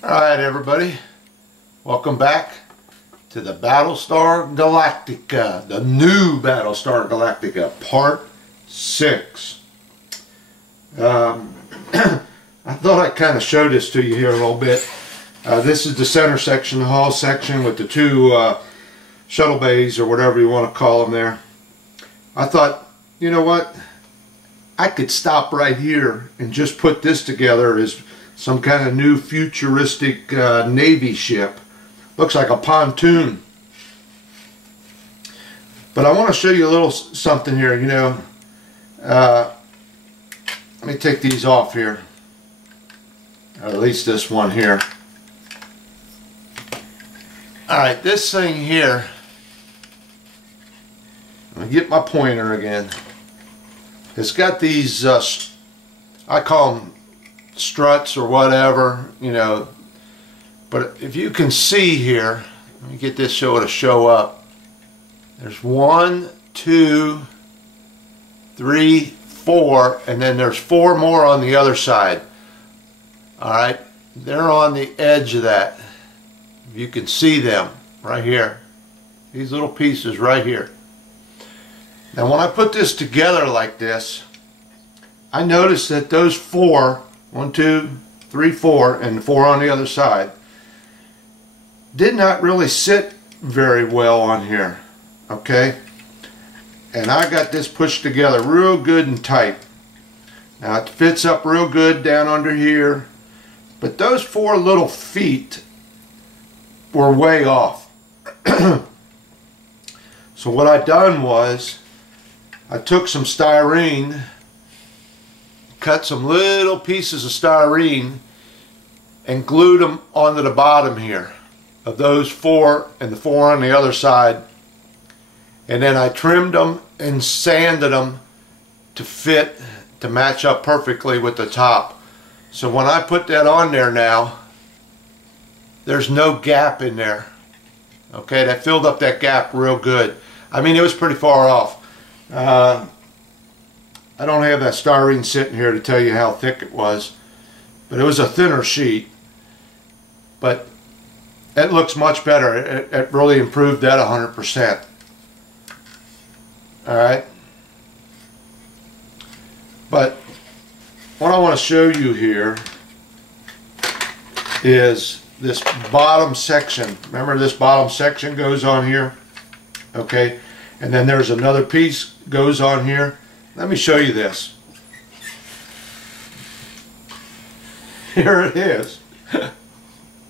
Alright everybody, welcome back to the Battlestar Galactica, the new Battlestar Galactica, Part 6. I thought I'd kind of show this to you here a little bit. This is the center section, the hull section with the two shuttle bays or whatever you want to call them there. I thought, you know what, I could stop right here and just put this together as some kind of new futuristic Navy ship. Looks like a pontoon. But I want to show you a little something here, you know. Let me take these off here. Or at least this one here. Alright, this thing here. Let me get my pointer again. It's got these, I call them struts or whatever, you know, but if you can see here, let me get this to show up. There's 1, 2, 3, 4, and then there's 4 more on the other side. Alright, they're on the edge of that. You can see them right here, these little pieces right here. Now when I put this together like this, I noticed that those 4, 1, 2, 3, 4, and 4 on the other side, did not really sit very well on here. Okay, and I got this pushed together real good and tight. Now it fits up real good down under here, but those 4 little feet were way off. So what I done was I took some styrene, cut some little pieces of styrene and glued them onto the bottom here of those 4 and the 4 on the other side, and then I trimmed them and sanded them to fit, to match up perfectly with the top. So when I put that on there now, there's no gap in there. Okay, that filled up that gap real good. I mean, it was pretty far off. I don't have that styrene sitting here to tell you how thick it was, but it was a thinner sheet. But it looks much better. It really improved that 100%. Alright. But what I want to show you here is this bottom section. Remember, this bottom section goes on here? Okay. And then there's another piece goes on here. Let me show you this. Here it is.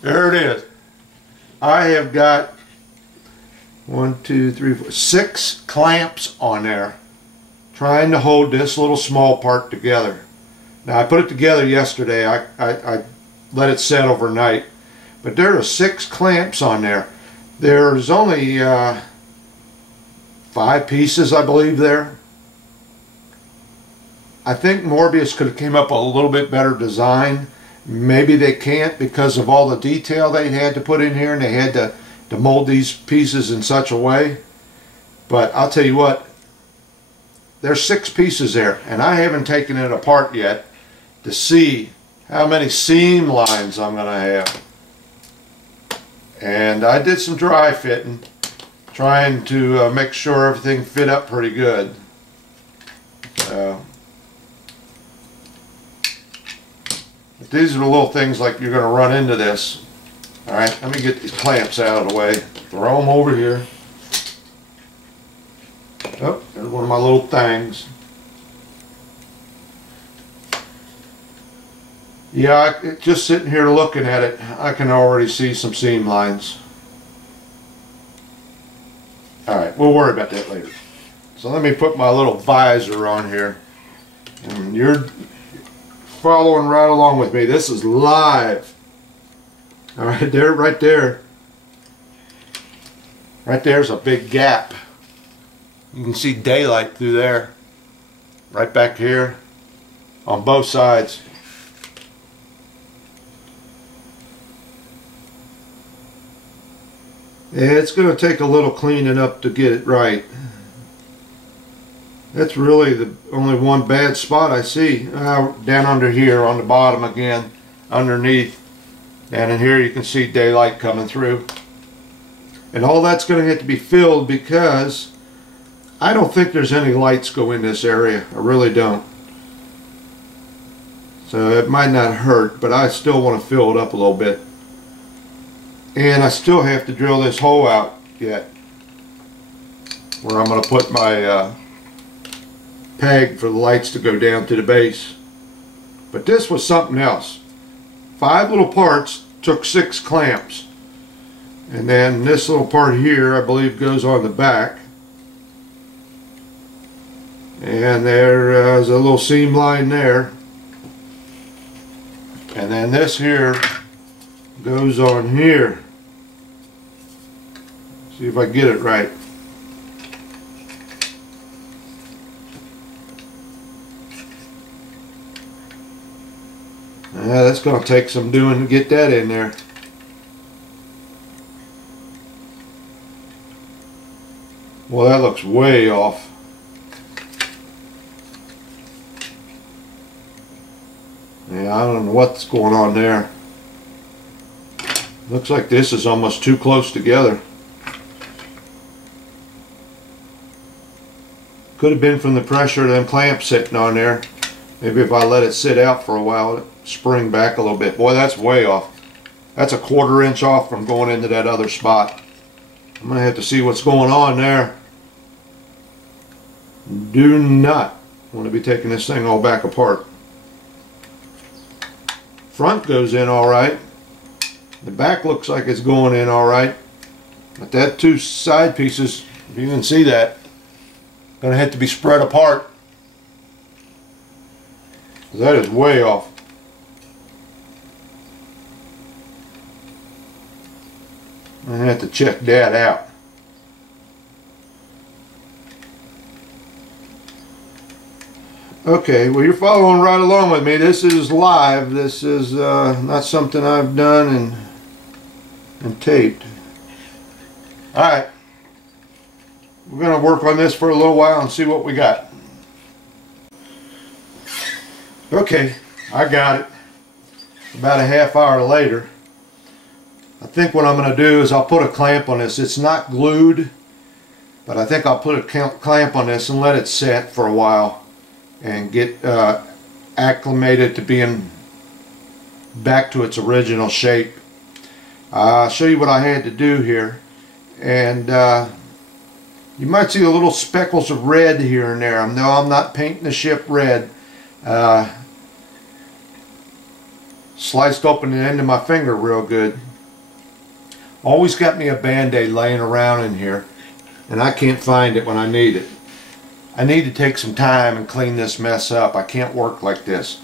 There it is. I have got 1, 2, 3, 4, 6 clamps on there trying to hold this little small part together. Now I put it together yesterday. I let it set overnight. But there are 6 clamps on there. There's only 5 pieces, I believe, there. I think Morbius could have came up with a little bit better design. Maybe they can't because of all the detail they had to put in here, and they had to mold these pieces in such a way. But I'll tell you what, there's 6 pieces there, and I haven't taken it apart yet to see how many seam lines I'm going to have. And I did some dry fitting, trying to make sure everything fit up pretty good. But these are the little things like you're going to run into this. Alright, let me get these clamps out of the way. Throw them over here. Oh, there's one of my little things. Yeah, just sitting here looking at it, I can already see some seam lines. Alright, we'll worry about that later. So let me put my little visor on here. And you're following right along with me. This is live. Alright, there, right there. Right there's a big gap. You can see daylight through there. Right back here. On both sides. It's going to take a little cleaning up to get it right. That's really the only one bad spot I see. Down under here on the bottom again, underneath. And in here you can see daylight coming through. And all that's going to have to be filled because I don't think there's any lights go in this area. I really don't. So it might not hurt, but I still want to fill it up a little bit. And I still have to drill this hole out yet, where I'm going to put my peg for the lights to go down to the base. But this was something else. 5 little parts took 6 clamps. And then this little part here, I believe, goes on the back. And there's a little seam line there. And then this here goes on here. See if I get it right. Yeah, that's going to take some doing to get that in there. Well, that looks way off. Yeah, I don't know what's going on there. Looks like this is almost too close together. Could have been from the pressure of them clamps sitting on there. Maybe if I let it sit out for a while, it'll spring back a little bit. Boy, that's way off. That's a 1/4 inch off from going into that other spot. I'm going to have to see what's going on there. Do not want to be taking this thing all back apart. Front goes in alright. The back looks like it's going in alright. But that 2 side pieces, if you can see that, going to have to be spread apart. That is way off. I have to check that out. Okay, well, you're following right along with me. This is live. This is not something I've done and taped. Alright. We're going to work on this for a little while and see what we got. Okay, I got it. About a half hour later. I think what I'm going to do is I'll put a clamp on this. It's not glued, but I think I'll put a clamp on this and let it set for a while and get acclimated to being back to its original shape. I'll show you what I had to do here, and you might see a little speckles of red here and there. No, I'm not painting the ship red. Sliced open the end of my finger real good. Always got me a band-aid laying around in here, and I can't find it when I need it. I need to take some time and clean this mess up. I can't work like this.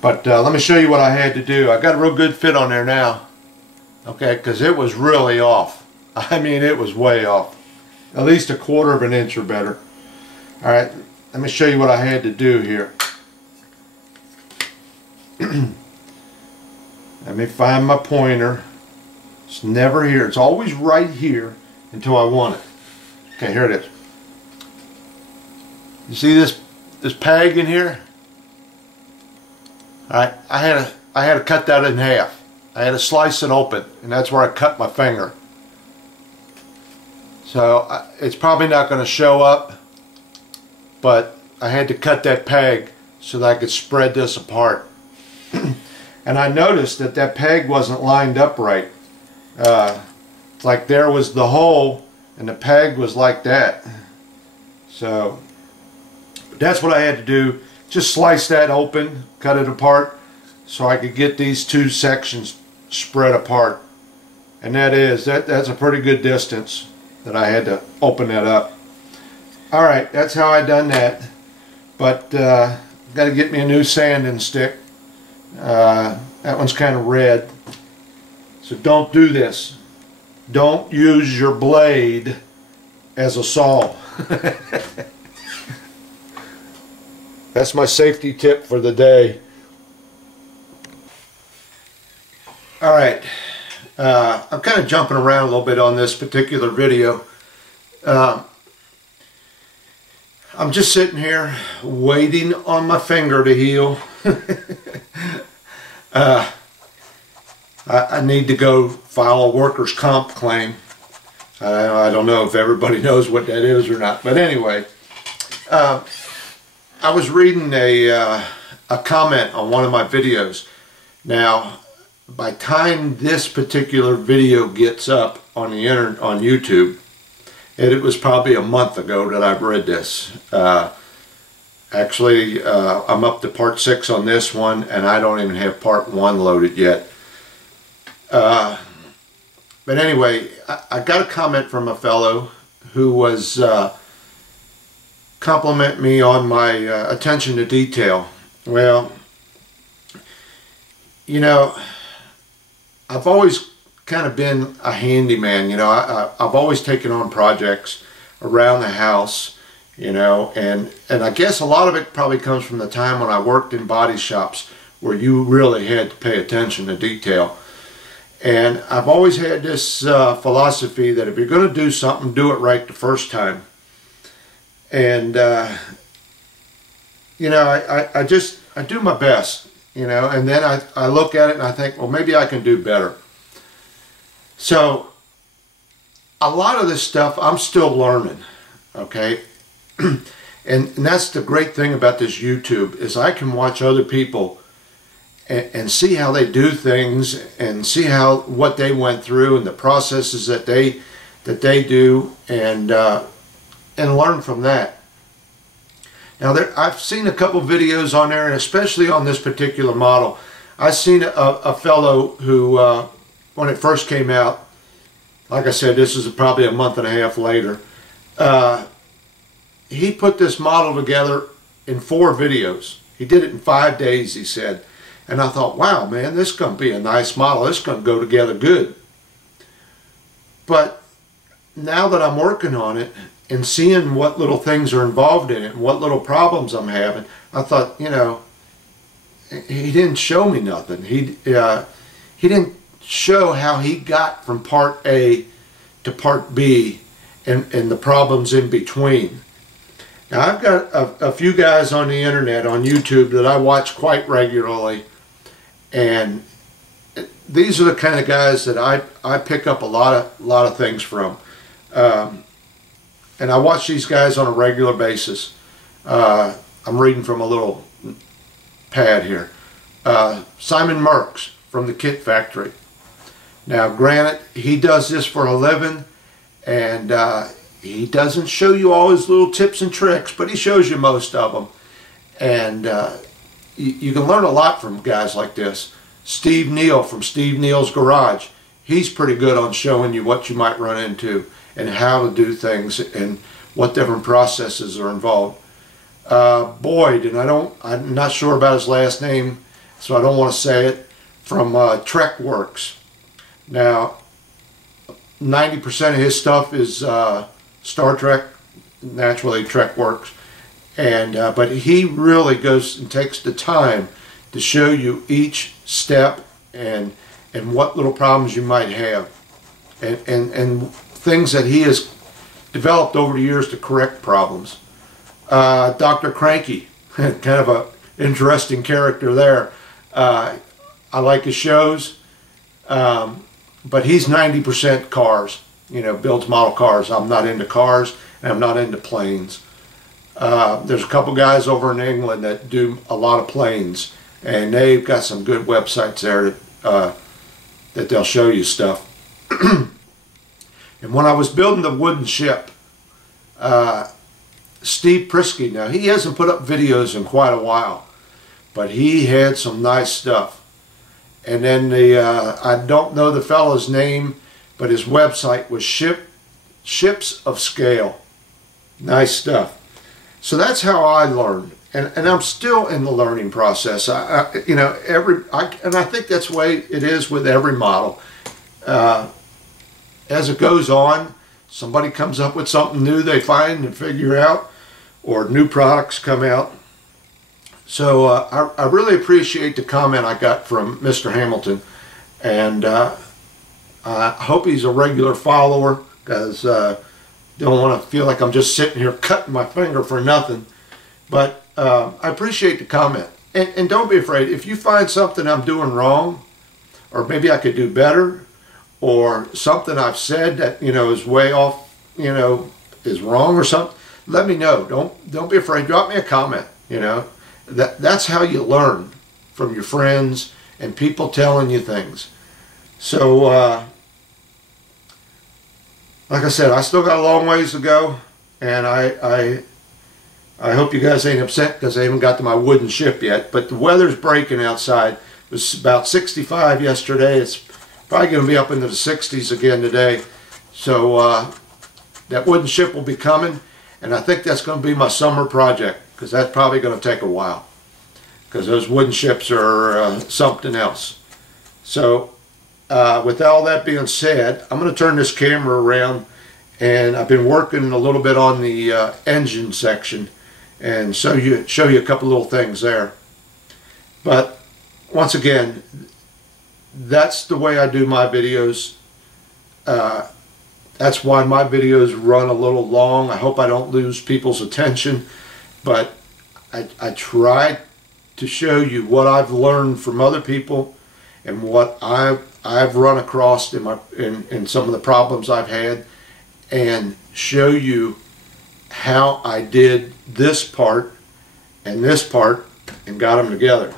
But let me show you what I had to do. I got a real good fit on there now. Okay, because it was really off. I mean, it was way off. At least a 1/4 inch or better. Alright, let me show you what I had to do here. Let me find my pointer. It's never here. It's always right here until I want it. Okay, here it is. You see this peg in here? Alright, I had to cut that in half. I had to slice it open, and that's where I cut my finger. So it's probably not going to show up, but I had to cut that peg so that I could spread this apart. And I noticed that that peg wasn't lined up right. It's like there was the hole and the peg was like that. So that's what I had to do. Just slice that open, cut it apart so I could get these 2 sections spread apart. And that's a pretty good distance that I had to open that up. Alright, that's how I done that. But got to get me a new sanding stick. That one's kind of red. So don't do this. Don't use your blade as a saw. That's my safety tip for the day. Alright, I'm kind of jumping around a little bit on this particular video. I'm just sitting here waiting on my finger to heal. I need to go file a workers' comp claim. I don't know if everybody knows what that is or not, but anyway, I was reading a comment on one of my videos. Now, by the time this particular video gets up on the internet, on YouTube, it was probably a month ago that I've read this. Actually, I'm up to part 6 on this one, and I don't even have part 1 loaded yet. But anyway, I got a comment from a fellow who was complimenting me on my attention to detail. Well, you know, I've always kind of been a handyman. You know, I've always taken on projects around the house, you know, and I guess a lot of it probably comes from the time when I worked in body shops where you really had to pay attention to detail. And I've always had this philosophy that if you're going to do something, do it right the first time. And, you know, I do my best, you know, and then I look at it and I think, well, maybe I can do better. So, a lot of this stuff I'm still learning, okay? And that's the great thing about this YouTube, is I can watch other people and see how they do things, and see what they went through and the processes that they do, and learn from that. Now, I've seen a couple videos on there, and especially on this particular model, I've seen a fellow who, when it first came out, like I said, this is probably a month and a half later, he put this model together in 4 videos. He did it in 5 days, he said. And I thought, wow, man, this is going to be a nice model. This is going to go together good. But now that I'm working on it and seeing what little things are involved in it and what little problems I'm having, I thought, you know, he didn't show me nothing. He didn't show how he got from part A to part B and the problems in between. Now, I've got a few guys on the internet, on YouTube, that I watch quite regularly. And these are the kind of guys that I pick up a lot of things from. And I watch these guys on a regular basis. I'm reading from a little pad here. Simon Merckx from the Kit Factory. Now, granted, he does this for a living, and he doesn't show you all his little tips and tricks, but he shows you most of them. And you can learn a lot from guys like this. Steve Neal from Steve Neal's Garage. He's pretty good on showing you what you might run into and how to do things and what different processes are involved. Boyd, and I'm not sure about his last name, so I don't want to say it, from Trek Works. Now, 90% of his stuff is Star Trek, naturally Trek Works. And but he really goes and takes the time to show you each step and what little problems you might have, and things that he has developed over the years to correct problems. Dr. Cranky, kind of a interesting character there. I like his shows, but he's 90% cars. You know, builds model cars. I'm not into cars, and I'm not into planes. There's a couple guys over in England that do a lot of planes, and they've got some good websites there that they'll show you stuff. And when I was building the wooden ship, Steve Prisky, now he hasn't put up videos in quite a while, but he had some nice stuff. And then I don't know the fellow's name, but his website was Ships of Scale. Nice stuff. So that's how I learned, and I'm still in the learning process. You know, and I think that's the way it is with every model. As it goes on, somebody comes up with something new they find and figure out, or new products come out. So I really appreciate the comment I got from Mr. Hamilton, and I hope he's a regular follower, because don't want to feel like I'm just sitting here cutting my finger for nothing. But I appreciate the comment. And don't be afraid. If you find something I'm doing wrong, or maybe I could do better, or something I've said that, you know, is way off, you know, is wrong or something, let me know. Don't be afraid. Drop me a comment, you know. That's how you learn, from your friends and people telling you things. So, like I said, I still got a long ways to go, and I hope you guys ain't upset because I haven't got to my wooden ship yet. But the weather's breaking outside. It was about 65 yesterday. It's probably going to be up into the 60s again today. So that wooden ship will be coming, and I think that's going to be my summer project, because that's probably going to take a while, because those wooden ships are something else. So with all that being said, I'm going to turn this camera around, and I've been working a little bit on the engine section, and show you a couple little things there. But once again, that's the way I do my videos. That's why my videos run a little long. I hope I don't lose people's attention, but I try to show you what I've learned from other people and what I've run across in some of the problems I've had, and show you how I did this part and got them together.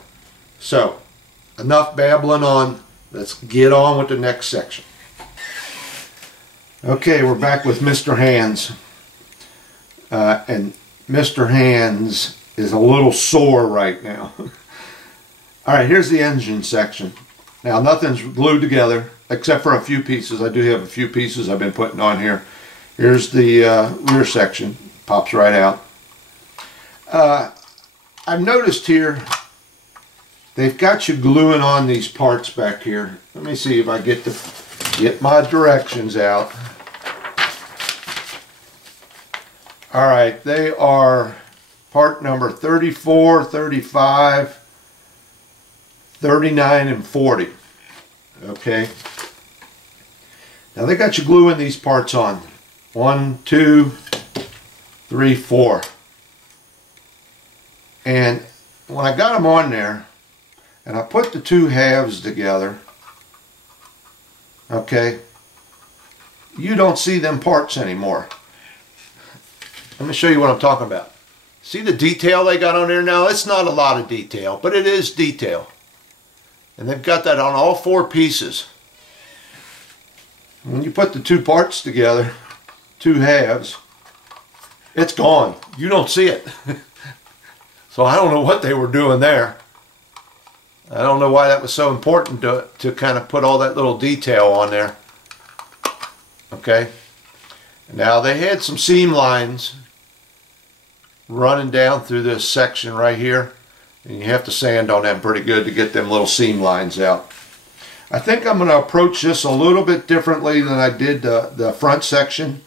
So, enough babbling on. Let's get on with the next section. Okay, we're back with Mr. Hands. And Mr. Hands is a little sore right now. Alright, here's the engine section. Now, nothing's glued together except for a few pieces. I do have a few pieces I've been putting on here. Here's the rear section. Pops right out. I've noticed here they've got you gluing on these parts back here. Let me see if I get my directions out. Alright, they are part number 34, 35, 39, and 40. Okay. Now they got you gluing these parts on. 1, 2, 3, 4. And when I got them on there, and I put the two halves together, okay, you don't see them parts anymore. Let me show you what I'm talking about. See the detail they got on there now? It's not a lot of detail, but it is detail. And they've got that on all four pieces. When you put the two parts together, two halves, it's gone. You don't see it. So I don't know what they were doing there. I don't know why that was so important to kind of put all that little detail on there. Okay. Now they had some seam lines running down through this section right here, and you have to sand on them pretty good to get them little seam lines out. I think I'm going to approach this a little bit differently than I did the front section.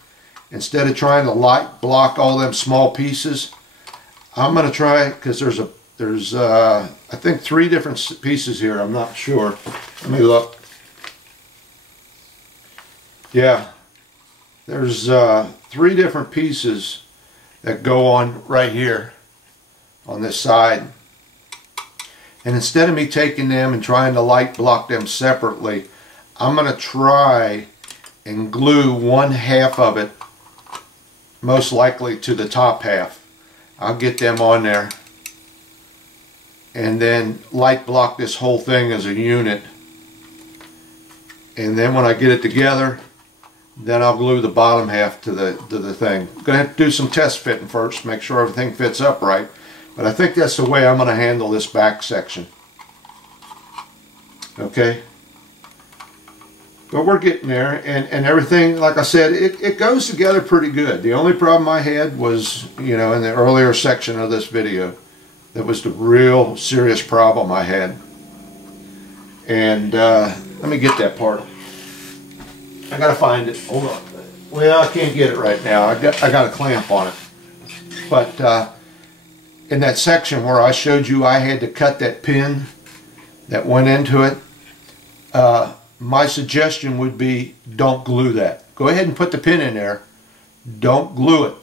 Instead of trying to light block all them small pieces, I'm going to try, because there's I think 3 different pieces here. I'm not sure. Let me look. Yeah, there's 3 different pieces that go on right here on this side. And instead of me taking them and trying to light block them separately, I'm going to try and glue 1/2 of it, most likely to the top half. I'll get them on there and then light block this whole thing as a unit. And then when I get it together, then I'll glue the bottom half to the thing. I'm going to have to do some test fitting first, make sure everything fits up right. But I think that's the way I'm going to handle this back section. Okay? But we're getting there, and everything, like I said, it goes together pretty good. The only problem I had was, you know, in the earlier section of this video. That was the real serious problem I had. And let me get that part. I gotta find it. Hold on. Well, I can't get it right now. I got a clamp on it. But in that section where I showed you I had to cut that pin that went into it, my suggestion would be don't glue that. Go ahead and put the pin in there. Don't glue it.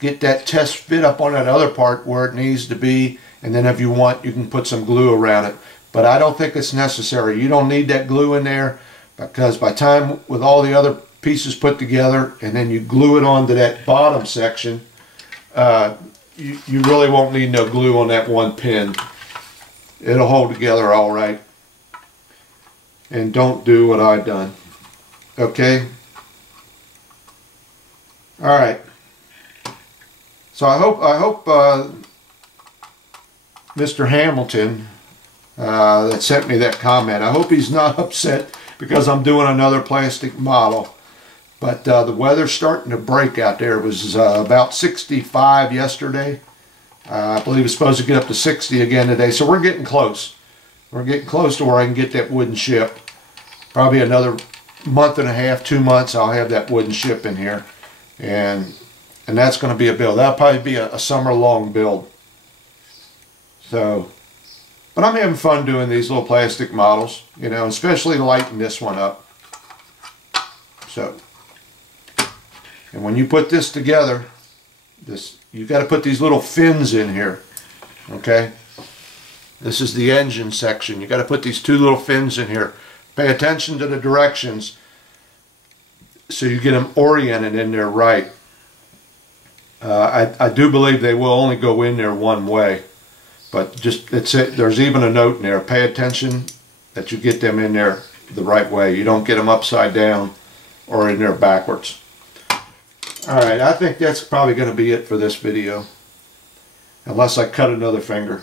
Get that test fit up on that other part where it needs to be, and then if you want, you can put some glue around it. but I don't think it's necessary. You don't need that glue in there, because by time with all the other pieces put together and then you glue it onto that bottom section, you really won't need no glue on that one pin. It'll hold together all right. And don't do what I've done. Okay? Alright. So I hope Mr. Hamilton that sent me that comment, I hope he's not upset because I'm doing another plastic model. But the weather's starting to break out there. It was about 65 yesterday. I believe it's supposed to get up to 60 again today. So we're getting close. We're getting close to where I can get that wooden ship. Probably another month and a half, 2 months, I'll have that wooden ship in here. And that's going to be a build. That'll probably be a summer-long build. So, but I'm having fun doing these little plastic models, you know, especially lighting this one up. So, and when you put this together, you got to put these little fins in here. Okay, this is the engine section. You got to put these two little fins in here. Pay attention to the directions so you get them oriented in there right. I do believe they will only go in there one way, but just there's even a note in there. Pay attention that you get them in there the right way. You don't get them upside down or in there backwards. Alright, I think that's probably going to be it for this video, unless I cut another finger.